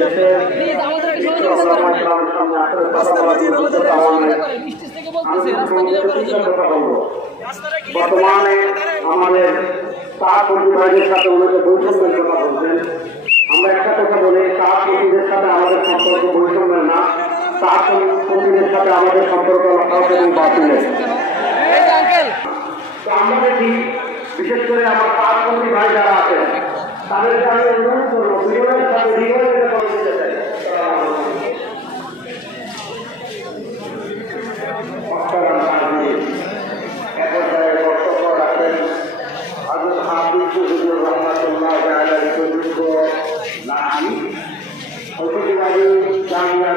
দেশের সামনে আসলে কথা বলার সুযোগটা আমার নেই। কথা বলবো। বর্তমানে আমাদের সাত ভাইদের সাথে ওনাকে বৈষম্যের কথা বলছেন। আমরা একটা কথা বলি, সাত মন্ত্রীদের সাথে আমাদের সম্পর্ক বৈষম্যের না, সাত মন্ত্রীদের সাথে আমাদের সম্পর্ক হক এবং বাতিলের। তো আমরা দেখি, বিশেষ করে আমার সাত মন্ত্রী ভাই যারা আছেন তাদেরকে আমি অনুরোধ করবো বিনয়ের সাথে হৃদয়ের কথা বলতে চাই। ঐতিহ্যবাহী জামিয়া